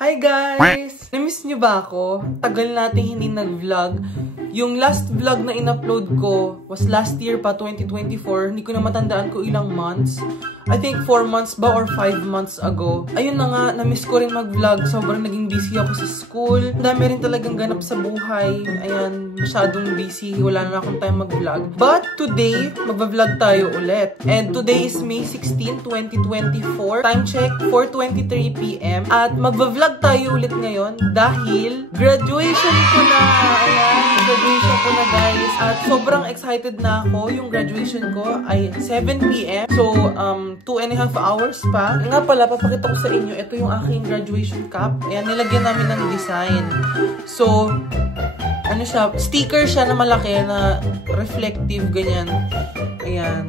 Hi guys! Namiss nyo ba ako? Tagal nating hindi nag-vlog. Yung last vlog na in-upload ko was last year pa, 2024. Hindi ko na matandaan ko ilang months. I think 4 months ba or 5 months ago. Ayun na nga, namiss ko rin mag-vlog. Sobrang naging busy ako sa school. Ang dami rin talagang ganap sa buhay. Ayan, masyadong busy. Wala na akong time mag-vlog. But today, mag-vlog tayo ulit. And today is May 16, 2024. Time check, 4:23 PM. At mag-vlog tayo ulit ngayon dahil graduation ko na. Ayan, graduation ko na guys. At sobrang excited na ako. Yung graduation ko ay 7 PM. So, 2.5 hours pa. Nga pala, papakita ko sa inyo. Ito yung aking graduation cap. Ayan, nilagyan namin ng design. So, ano siya? Sticker siya na malaki na reflective, ganyan. Ayan.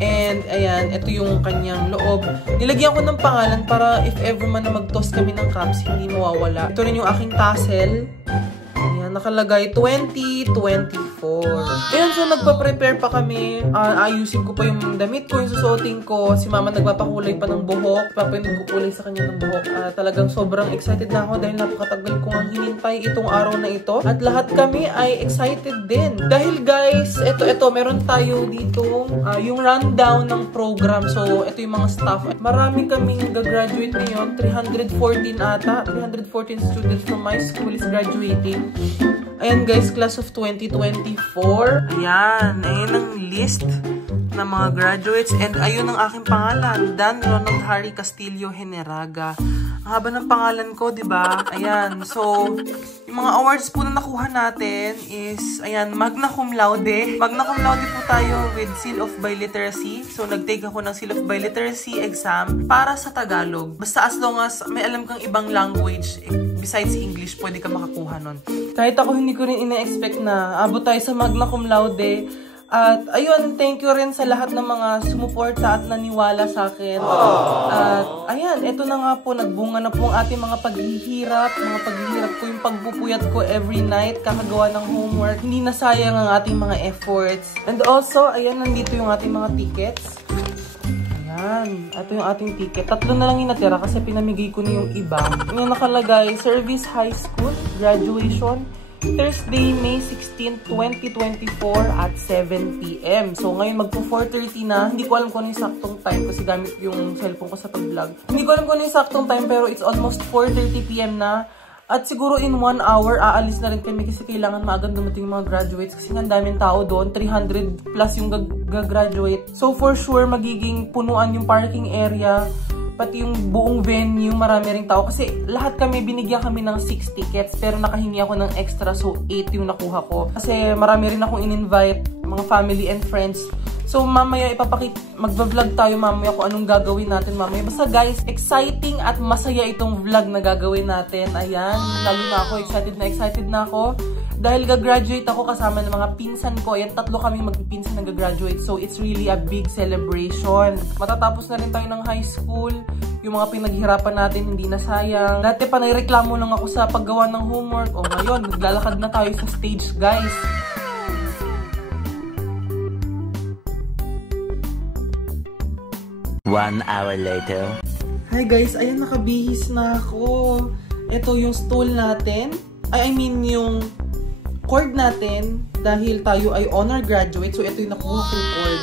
And, ayan, ito yung kanyang loob. Nilagyan ko ng pangalan para if ever man na mag-toss kami ng caps, hindi mawawala. Ito rin yung aking tassel. Ayan, nakalagay 2024. Ayan, so nagpa-prepare pa kami. Ayusin ko pa yung damit ko, yung susuotin ko. Si mama nagpapakulay pa ng buhok. Papa yung nagkukulay sa kanya ng buhok. Talagang sobrang excited na ako dahil napakatagal kong ang hinintay itong araw na ito. At lahat kami ay excited din. Dahil guys, ito, meron tayo dito yung rundown ng program. So, ito yung mga staff. Marami kaming gagraduate ngayon. 314 ata. 314 students from my school is graduating. Ayan guys, class of 2024. Ayan ang list ng mga graduates. And ayun ang aking pangalan, Dan Ronald Harry Castillo Heneraga. Ang haba ng pangalan ko, diba? Ayan, so, yung mga awards po na nakuha natin is, ayan, magna cum laude. Magna cum laude po tayo with Seal of Biliteracy. So, nag-take ako ng Seal of Biliteracy exam para sa Tagalog. Basta as long as may alam kang ibang language, besides English, pwede ka makakuha nun. Kahit ako hindi ko rin ina-expect na abot tayo sa magna cum laude. At ayun, thank you rin sa lahat ng mga sumuporta at naniwala sa akin. At ayan, eto na nga po, nagbunga na po ang ating mga paghihirap. Mga paghihirap ko, yung pagpupuyat ko every night, kakagawa ng homework. Hindi na sayang ang ating mga efforts. And also, ayan, nandito yung ating mga tickets. Ayan, ito yung ating ticket. 3 na lang yung natira kasi pinamigay ko na yung iba. Yung nakalagay, Service High School, Graduation, Thursday, May 16, 2024 at 7 PM. So, ngayon magpo 4:30 na. Hindi ko alam kung ano yung saktong time kasi gamit yung cellphone ko sa pag-vlog. Hindi ko alam kung ano yung saktong time pero it's almost 4:30 PM na. At siguro in 1 hour, aalis na rin kami kasi kailangan maagang dumating yung mga graduates kasi nga daming tao doon. 300 plus yung gagraduate. So, for sure, magiging punuan yung parking area. Pati yung buong venue, marami ring tao. Kasi lahat kami, binigyan kami ng 6 tickets. Pero nakahingi ako ng extra, so 8 yung nakuha ko. Kasi marami rin akong in-invite, mga family and friends. So mamaya mag-vlog tayo mamaya kung anong gagawin natin mamaya. Basta guys, exciting at masaya itong vlog na gagawin natin. Ayan, lalo na ako, excited na ako. Dahil gagraduate ako kasama ng mga pinsan ko. Ayan, 3 kami magpipinsan na gagraduate. So, it's really a big celebration. Matatapos na rin tayo ng high school. Yung mga pinaghirapan natin, hindi na sayang. Dati pa naireklamo lang ako sa paggawa ng homework. O ngayon, naglalakad na tayo sa stage, guys. One hour later. Hi guys, ayan, nakabihis na ako. Ito yung stool natin. I mean, yung cord natin dahil tayo ay honor graduate. So, ito yung nakuha kong cord.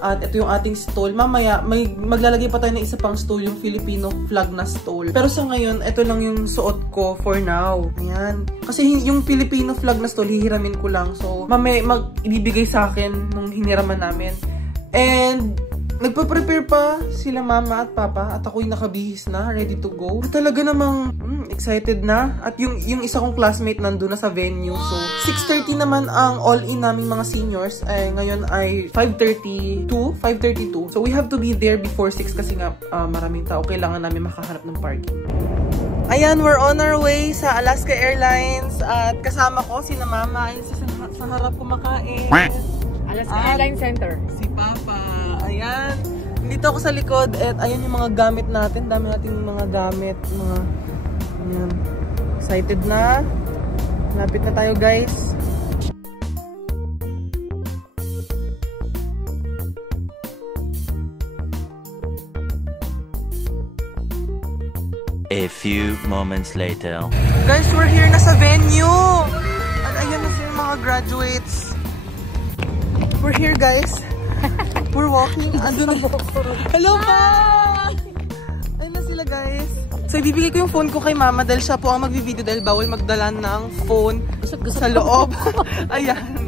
At ito yung ating stole. Mamaya, maglalagay pa tayo ng isa pang stole, yung Filipino flag na stole. Pero sa ngayon, ito lang yung suot ko for now. Ayan. Kasi yung Filipino flag na stole, hihiramin ko lang. So, mamaya, ibibigay sa akin nung hiniraman namin. And nagpa-prepare pa sila mama at papa at ako'y nakabihis na, ready to go. At talaga namang excited na. At yung isa kong classmate nandun na sa venue. So, 6:30 naman ang all-in naming mga seniors. Ngayon ay 5:32. So, we have to be there before 6 kasi nga maraming tao. Kailangan namin makahanap ng parking. Ayan, we're on our way sa Alaska Airlines. At kasama ko, sina mama. Ayun sa harap kumakain. Alaska Airlines Center. Si papa. Ayan. Dito ako sa likod at ayun yung mga gamit natin. Dami natin mga gamit. Ayan. Excited na. Lapit na tayo guys. A few moments later. Guys, we're here na sa venue! At ayan na sila mga graduates. We're here, guys. We're walking. Andun na. Hello pa! Ayun na sila, guys. So, ibibigay ko yung phone ko kay Mama dahil siya po ang magbi-video dahil bawal magdala ng phone sa loob. Ayan.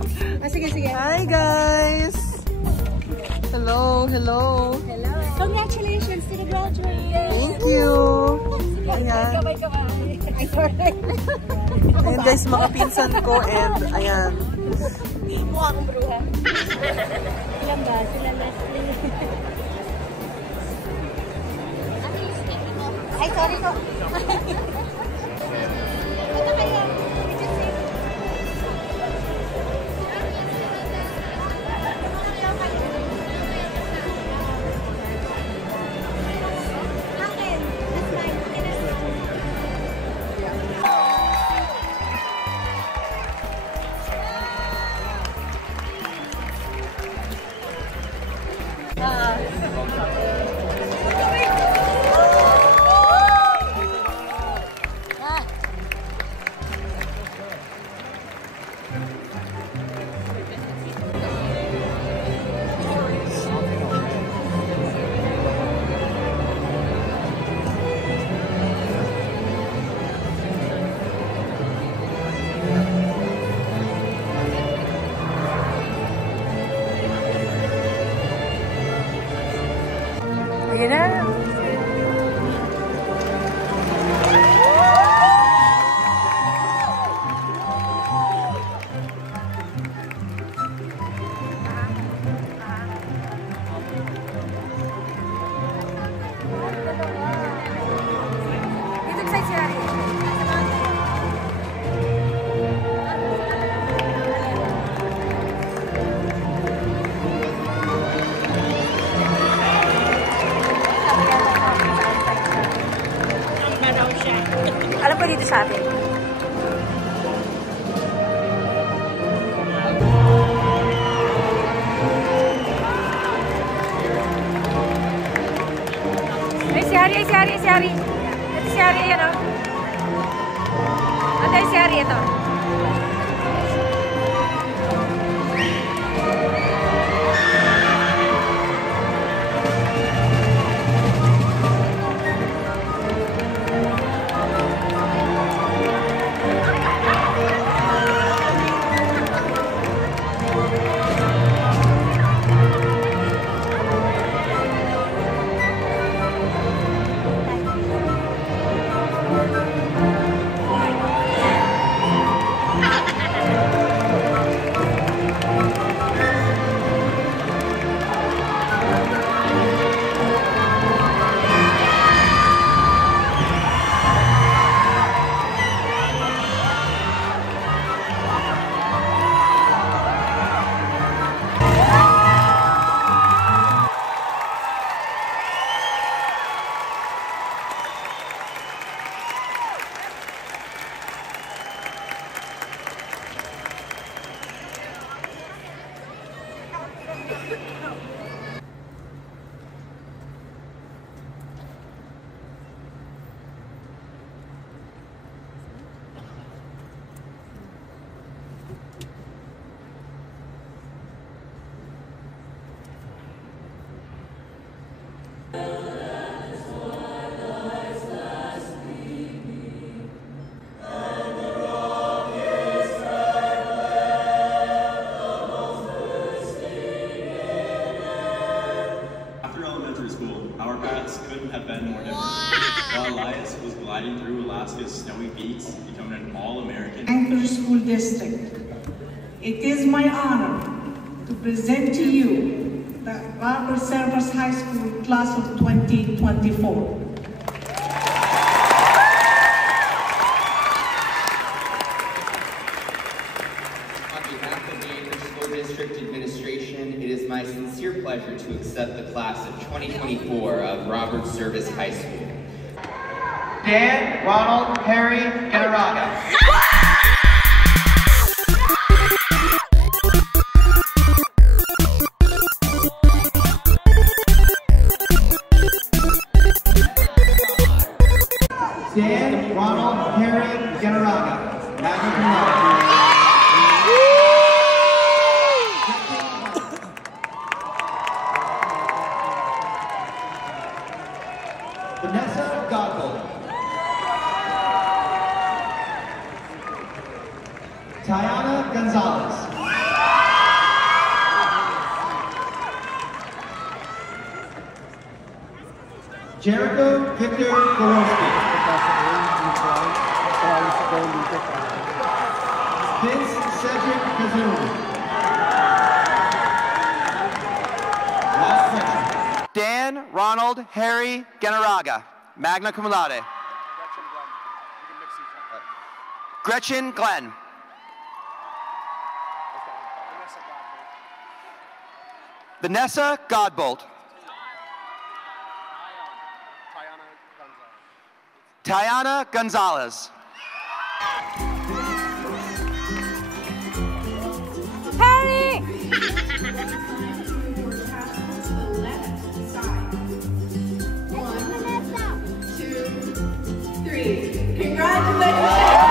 Sige, sige. Hi, guys! Hello, hello. Hello. Congratulations to the graduate. Thank you. Ayan. Ayan, guys, mga pinsan ko and ayan. Mukha akong bruha. Ilan ba? Sila Leslie. Ay, sorry po. Ano kaya? Ayan na. Dito sa siya. Alam ko dito sa atin. Ay, si Hari, si Hari, si Hari. Ito si Hari, yan o. Ito si Hari, ito. Our paths couldn't have been more different. While Elias was gliding through Alaska's snowy peaks, becoming an all-American Anchorage School District, it is my honor to present to you the Robert Service High School class of 2024. District Administration, it is my sincere pleasure to accept the class of 2024 of Robert Service High School. Dan Ronald Perry Galarraga. Dan Ronald Harry Galarraga, magna cum laude. Vanessa Godbold. Tiana Gonzalez. Jericho Victor Gorowski. Vince Cedric Kazoon. Last question. Dan Ronald Harry Galarraga, magna cum laude. Gretchen Glenn. Vanessa Godbold. Tiana Gonzalez. Harry! Congratulations!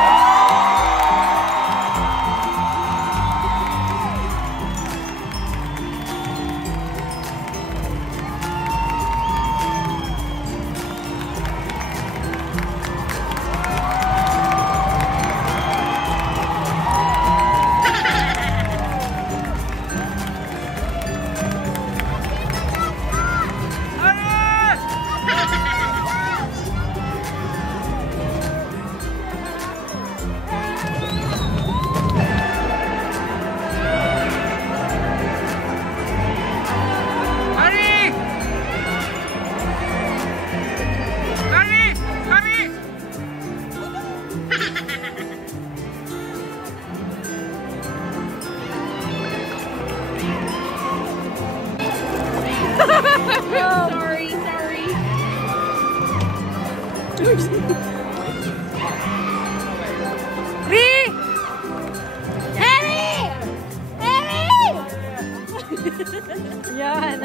Yan.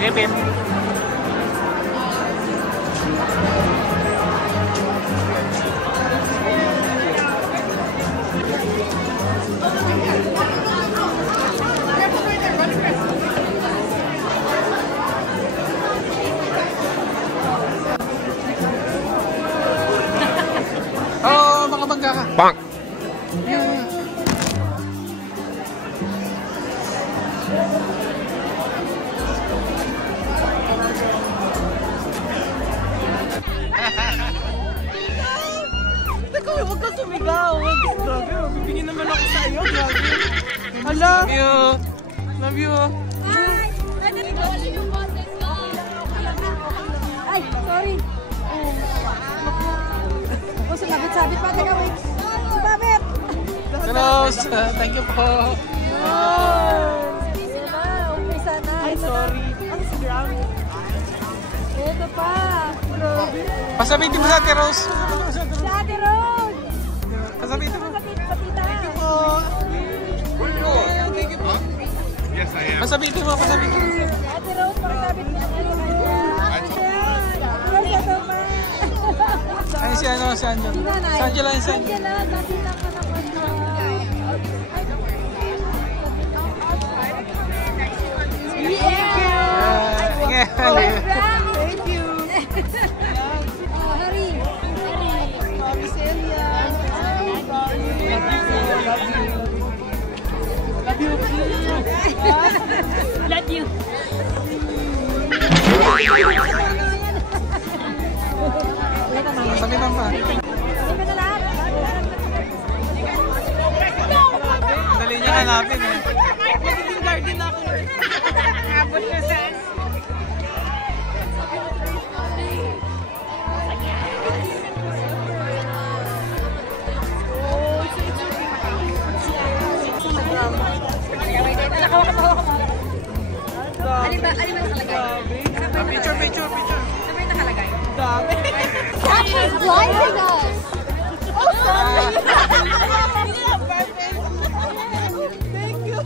Ipim. Oh, makabangga ka. Bang! Huwag ka sumigaw. Grabe, bibigyan naman ako sa iyo. Grabe. Hala. Love you. Love you. Ay, sorry. Ako sumabit-sabit pa. Teka, wait. Sumabit. Hello. Thank you po. Yan na. Umpisa na. Ay, sorry. Ang grabe. Ito pa. Grabe. Pasabitin mo sa Ate Rose. Sa Ate Rose. Pasabitin mo. Patita. Thank you po. Thank you po. Yes, I am. Pasabitin mo, pasabitin mo. Ate Rose, pakasabit niya. Ito pa. Ay, si ano, si Angela. Si Angela, si Angela. Angela, nakita ka naman na. Thank you. Hari. Mami Celia. Love you. Love you. Sabi naman pa. Sabi na lahat. Dali niya hanapin eh. Magiging garden na ako. Abot na sa... Alin ba nakalagay? Picture. Ano ba yung nakalagay? Dami. That is blinding us! Oh, sorry! Thank you.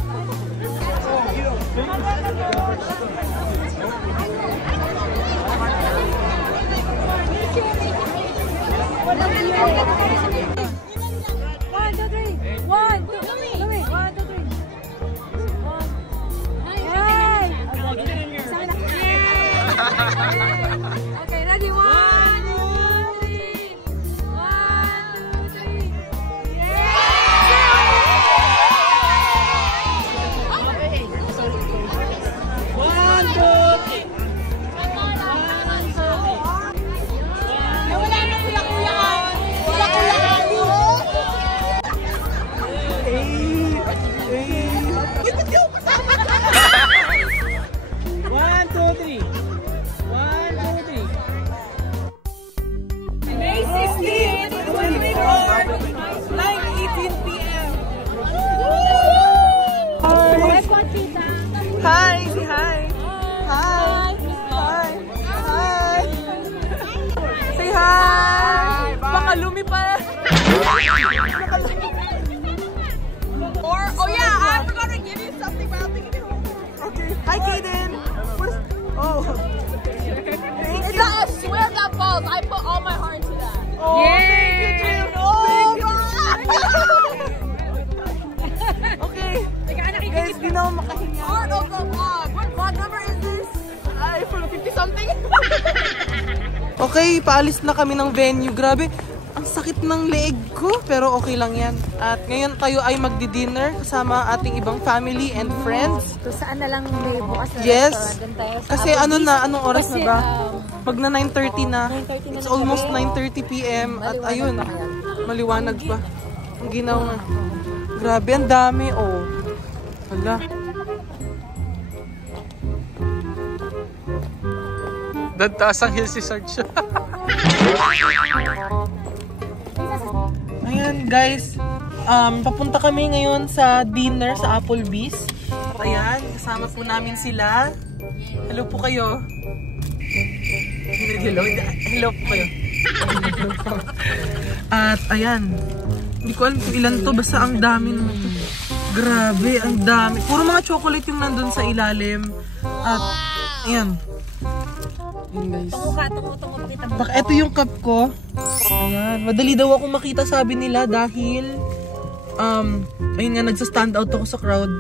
Thank you. lumipad. Or, oh yeah, I forgot to give you something, but I don't think you can hold it. Okay. Hi, Kaden. Oh. It's not a swear that falls. I put all my heart into that. Oh, thank you, Jim. Oh, okay. Guys, di na ako makahinga. Heart of the vlog. What vlog number is this? Ay, for 50-something? Okay, paalis na kami ng venue. Grabe, ang sakit ng leeg ko, pero okay lang yan. At ngayon tayo ay magdi-dinner kasama ating ibang family and friends. So saan na lang may bukas na Yes. restaurant? Doon tayo sa Kasi ano na, anong oras na ba? Mag na 9:30 na. 9:30 na It's ng almost gabi. 9:30 p.m. At Maliwanag ayun, pa kaya? maliwanag pa. Ang ginawa. Grabe, ang dami. Oh. Hala. Dantaas ang hill si Sarge. Ayan guys, papunta kami ngayon sa dinner sa Applebee's. At ayan, kasama po namin sila. Hello po kayo. Hello, hello po kayo. At ayan, hindi ko alam kung ilan to, basta ang dami naman to. Grabe, ang dami. Puro mga chocolate yung nandun sa ilalim. At ayan. Ayan guys. Tungo kita. Baka ito yung cup ko. Ayan. Madali daw ako makita, sabi nila, dahil ayun nga, nagsa-stand out ako sa crowd.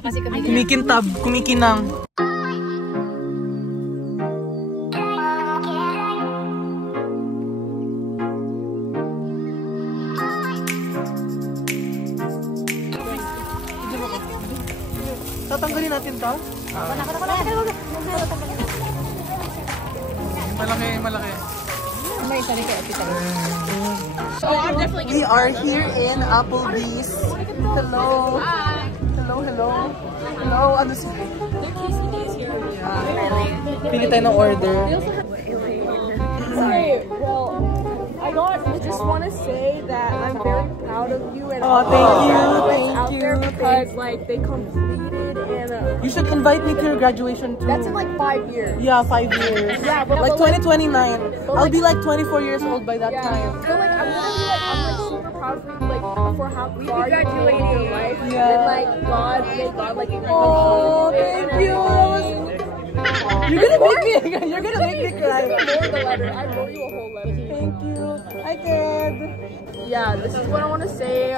Kasi kami Kumikintab, kumikinang. Tatanggalin natin to? Malaki, malaki. We are here in Applebee's. Hello. Hello, hello. Hello, ano si... Pili tayo ng order. Hey, well, I just want to say that I'm very proud of you and Oh, thank you, out there because like they completed and You should invite me to your graduation too. that's in like 5 years. Yeah, 5 years. Yeah, but like like- 2029. I'll be like 24 years old by that Yeah. time. So like I'm super proud of you like for how far you came in your life. Yeah. And like God like Oh, thank you. You're gonna make me cry. I wrote the letter. I wrote you a whole letter. Thank you. I did. Yeah, this is what I want to say.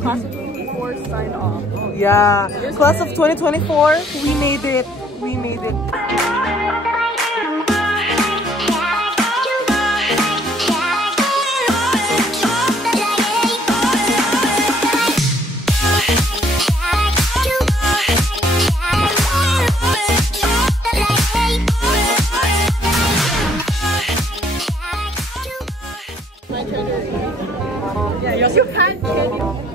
Class of 2024 signed off. Yeah. Class of 2024, we made it. We made it.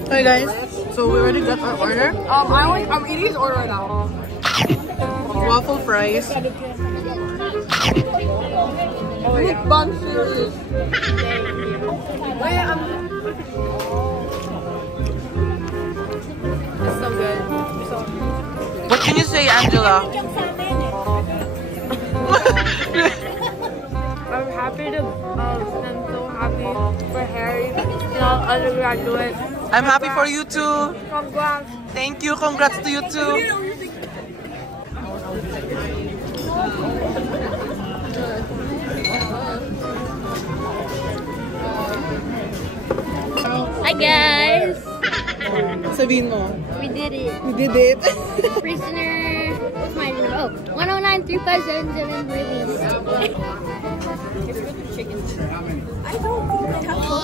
Hi guys, so we already got our order. I'm eating his order right now. Waffle fries. Bun series. It's so good. What can you say, Angela? I'm happy to, I'm so happy for Harry and all other graduates. I'm happy for you too. Congrats. Thank you. Congrats to you too. Hi guys! Sabihin mo. We did it. We did it. Prisoner, what's my number? Oh, 109-3577 released. I don't have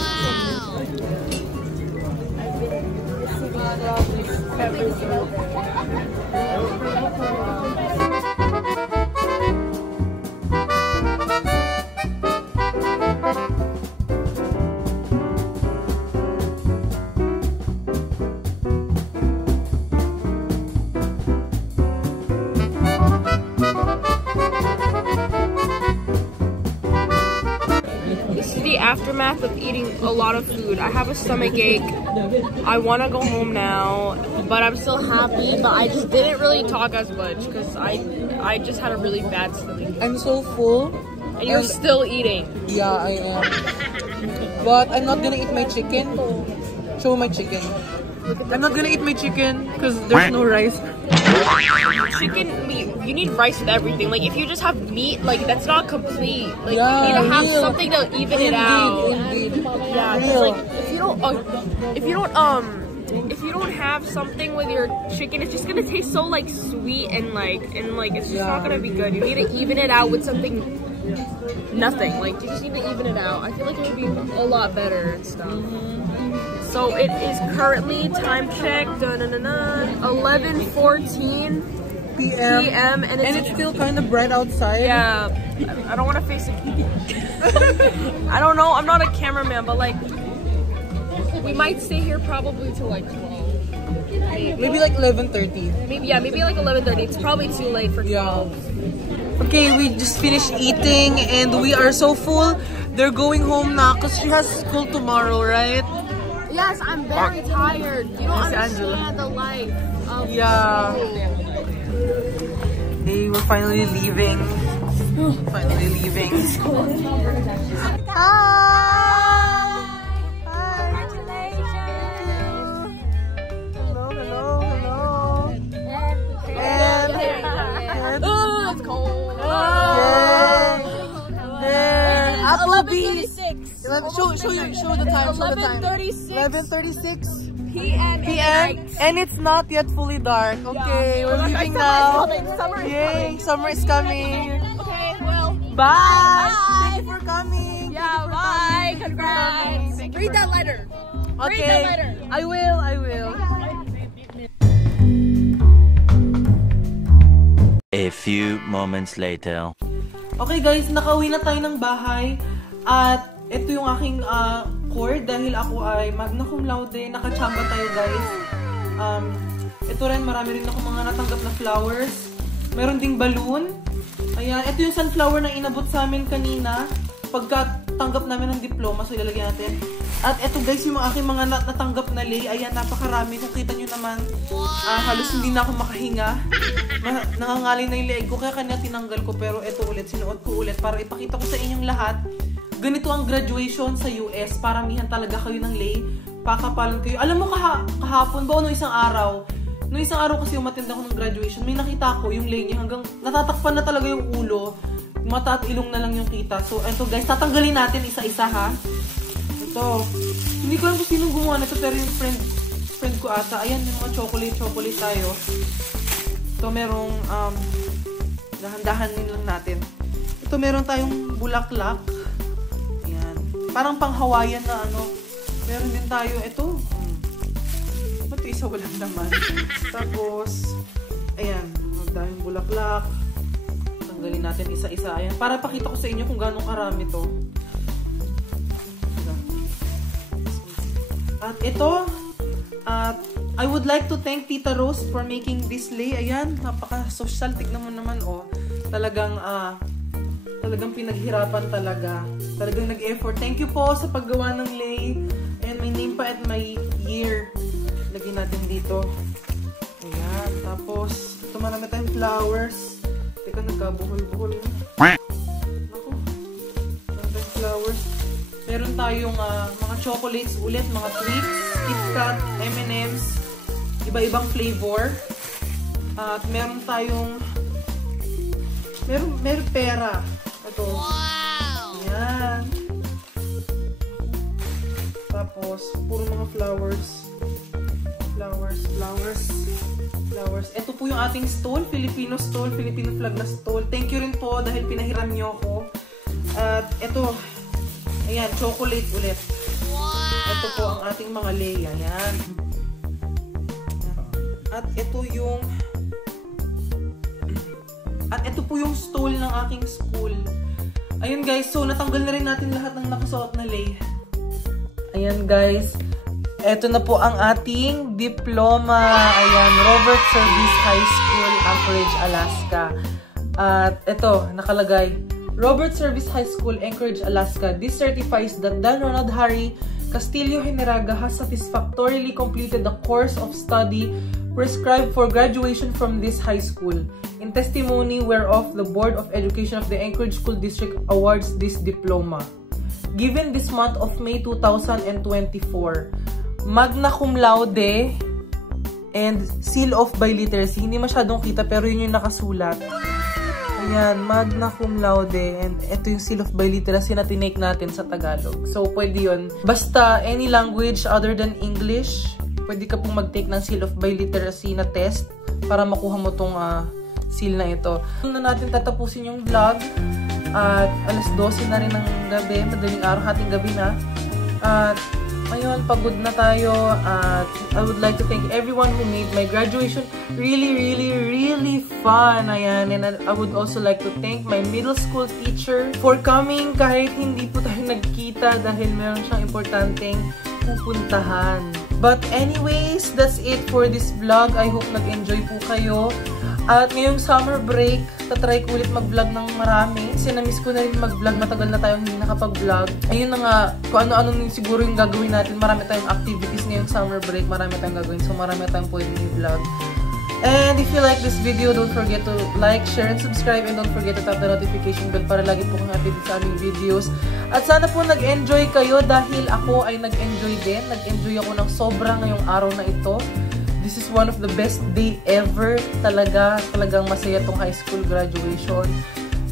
Aftermath of eating a lot of food. I have a stomach ache. I want to go home now, but I'm still happy. But I just didn't really talk as much because I just had a really bad stomach. I'm so full. And you're still eating. Yeah, I am. But I'm not gonna eat my chicken. Show my chicken. I'm not gonna eat my chicken because there's no rice. Chicken, you need rice with everything. Like if you just have meat, like that's not complete. Like Yeah, you need to have real. something to even it out. Indeed. Yeah, 'cause, Real. like if you don't have something with your chicken, it's just gonna taste so like sweet and like it's just not gonna be good. You need to even it out with something. Nothing. Like you just need to even it out. I feel like it would be a lot better and stuff. So it is currently time check 11:14 p.m. and it's still kind of bright outside. Yeah, I don't want to face it. I don't know. I'm not a cameraman, but like we might stay here probably till like 12. Maybe like 11:30. Maybe like 11:30. It's probably too late for 12. Okay, we just finished eating and we are so full. They're going home now because she has school tomorrow, right? Yes, I'm very tired. You don't understand the life of Yeah. Hey, we're finally leaving. Finally leaving. It's cold. Applebee's. 11:36. Show the time. 11:36 11:36 p.m. and it's not yet fully dark. Okay, we're leaving now. Yay, summer is coming. Okay, well, Bye. Thank you for coming. yeah, bye. Congrats. Read that letter. Okay. Read that letter. I will. A few moments later. Okay guys, nakauwi na tayo ng bahay at ito yung aking cord dahil ako ay magna cum laude. Nakachamba tayo guys. Ito rin, marami rin ako mga natanggap na flowers. Meron ding balloon. Ayan, ito yung sunflower na inabot sa amin kanina. Pagkatanggap namin ng diploma, so ilalagyan natin. At ito guys, yung aking mga natanggap na lay. Ayan, napakarami. Kung kita nyo naman, halos hindi na ako makahinga. Nangangalay na yung leeg ko, kaya kanya tinanggal ko. Pero ito ulit, sinuot ko ulit para ipakita ko sa inyong lahat. Ganito ang graduation sa US. Paramihan talaga kayo ng lay. Pakapalan kayo. Alam mo kahapon ba o nung isang araw? Nung isang araw kasi umattend ako ng graduation, may nakita ko yung lay niya hanggang natatakpan na talaga yung ulo. Mata at ilong na lang yung kita. So, eto guys, tatanggalin natin isa-isa ha. Ito. Hindi ko lang kung sinong gumawa nito, pero yung friend ko ata. Ayan, yung mga chocolate tayo. Ito, merong, dahan-dahan lang natin. Ito, meron tayong bulaklak. Ayan. Parang pang-Hawaiian na ano. Meron din tayo, ito. Ba't isa walang naman? Tapos, ayan, dahil bulaklak. Tanggalin natin isa-isa. Ayan, para pakita ko sa inyo kung gano'ng karami to. At ito, I would like to thank Tita Rose for making this lay. Ayan, napaka-social. Tignan mo naman, oh. Talagang pinaghirapan talaga. Talagang nag-effort. Thank you po sa paggawa ng lay. And may name pa at may year. Lagyan natin dito. Ayan, tapos, ito marami tayong flowers. Teka, nagkabuhol-buhol. Naku, marami tayong flowers. Meron tayong mga chocolates ulit, mga treats, KitKat, M&M's, iba-ibang flavor. At meron tayong, meron pera. Ito. Wow! Ayan. Tapos, puro mga flowers. Flowers. Ito po yung ating stole, Filipino stole, Filipino flag na stole. Thank you rin po dahil pinahiram nyo ako. At ito, ayan, chocolate ulit. Wow! Ito po ang ating mga lay. Ayan. At ito po yung stole ng aking school. Ayun guys, so natanggal na rin natin lahat ng nakasuot na lay. Ayan guys, eto na po ang ating diploma. Ayan, Robert Service High School, Anchorage, Alaska. At ito, nakalagay, Robert Service High School, Anchorage, Alaska. This certifies that Dan Ronald Harry Castillo Generaga has satisfactorily completed the course of study prescribed for graduation from this high school. In testimony whereof, the Board of Education of the Anchorage School District awards this diploma. given this month of May 2024. Magna cum laude and seal of by literacy. Hindi masyadong kita pero yun yung nakasulat. Ayan, magna cum laude and ito yung seal of by literacy na tinake natin sa Tagalog. So, pwede yun. Basta any language other than English, pwede ka pong mag-take ng seal of by literacy na test para makuha mo tong seal na ito. Na natin tatapusin yung vlog at alas 12 na rin ng gabi, madaling araw, hating gabi na. At ayun, pagod na tayo at I would like to thank everyone who made my graduation really fun. Ayan, and I would also like to thank my middle school teacher for coming kahit hindi po tayo nagkita dahil meron siyang importanteng pupuntahan. But anyways, that's it for this vlog. I hope nag-enjoy po kayo. At ngayong summer break, tatry ko ulit mag-vlog ng marami. Kasi na-miss ko na rin mag-vlog. Matagal na tayong hindi nakapag-vlog. Ayun na nga, kung ano-ano siguro yung gagawin natin. Marami tayong activities ngayong summer break. Marami tayong gagawin. So marami tayong pwedeng i-vlog. And if you like this video, don't forget to like, share, and subscribe. And don't forget to tap the notification bell para lagi po kang updated sa aming videos. At sana po nag-enjoy kayo dahil ako ay nag-enjoy din. Nag-enjoy ako ng sobra ngayong araw na ito. This is one of the best day ever. Talagang masaya tong high school graduation.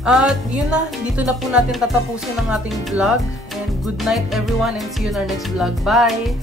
At yun na, dito na po natin tatapusin ang ating vlog. And good night everyone and see you in our next vlog. Bye!